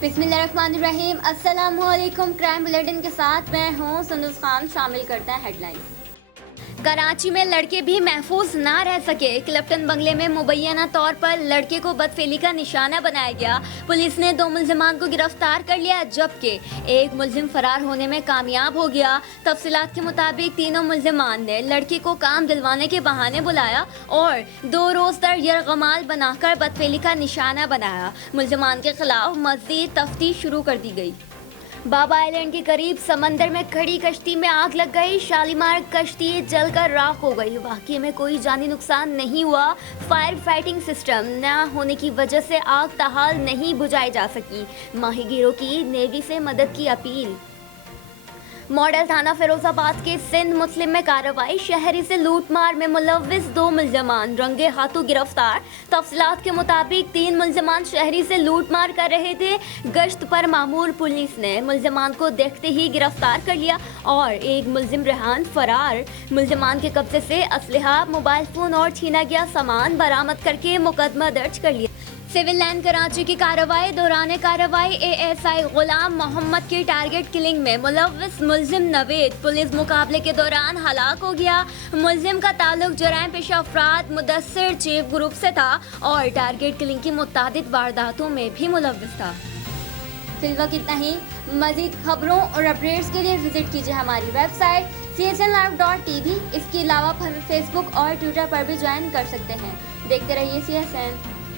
बिस्मिल्लाहिर्रहमानिर्रहीम। अस्सलामुअलैकुम। Crime bulletin के साथ मैं हूँ सुंदस खान। शामिल करते हैं हेडलाइंस। कराची में लड़के भी महफूज ना रह सके। क्लिफ्टन बंगले में मुबैना तौर पर लड़के को बदफेली का निशाना बनाया गया। पुलिस ने 2 मुल्जिमान को गिरफ्तार कर लिया, जबकि एक मुल्जिम फरार होने में कामयाब हो गया। तफसीलात के मुताबिक तीनों मुल्जिमान ने लड़के को काम दिलवाने के बहाने बुलाया और 2 रोज तक यरगमाल बनाकर बदफेली का निशाना बनाया। मुल्जिमान के खिलाफ मज़ीद तफ्तीश शुरू कर दी गई। बाबा आइलैंड के करीब समंदर में खड़ी कश्ती में आग लग गई। शालीमार कश्ती जलकर राख हो गई। वाकये में कोई जानी नुकसान नहीं हुआ। फायर फाइटिंग सिस्टम न होने की वजह से आग ताहाल नहीं बुझाई जा सकी। माहीगीरों की नेवी से मदद की अपील। मॉडल थाना फिरोजाबाद के सिंध मुस्लिम में कार्रवाई। शहरी से लूटमार में मुलव्विस 2 मुल्जिमान रंगे हाथों गिरफ्तार। तफसीलात के मुताबिक 3 मुल्जिमान शहरी से लूटमार कर रहे थे। गश्त पर मामूर पुलिस ने मुल्जिमान को देखते ही गिरफ्तार कर लिया और एक मुल्जिम रेहान फरार। मुल्जिमान के कब्जे से असलहा, मोबाइल फोन और छीना गया सामान बरामद करके मुकदमा दर्ज कर लिया। सिविल लाइन कराची की कार्रवाई। दौरान कार्रवाई ASI गुलाम मोहम्मद की टारगेट किलिंग में मुलव्विस मुल्जिम नवेद पुलिस मुकाबले के दौरान हलाक हो गया। मुल्जिम का ताल्लुक जराइम पेशा अफराद मुदस्सिर चीफ ग्रुप से था और टारगेट किलिंग की मुतादिद वारदातों में भी मुलव्विस था। फिलहाल इतना ही। मजीद खबरों और अपडेट्स के लिए विजिट कीजिए हमारी वेबसाइट csnlive.tv। इसके अलावा आप हमें फेसबुक और ट्विटर पर भी ज्वाइन कर सकते हैं। देखते रहिए CSN।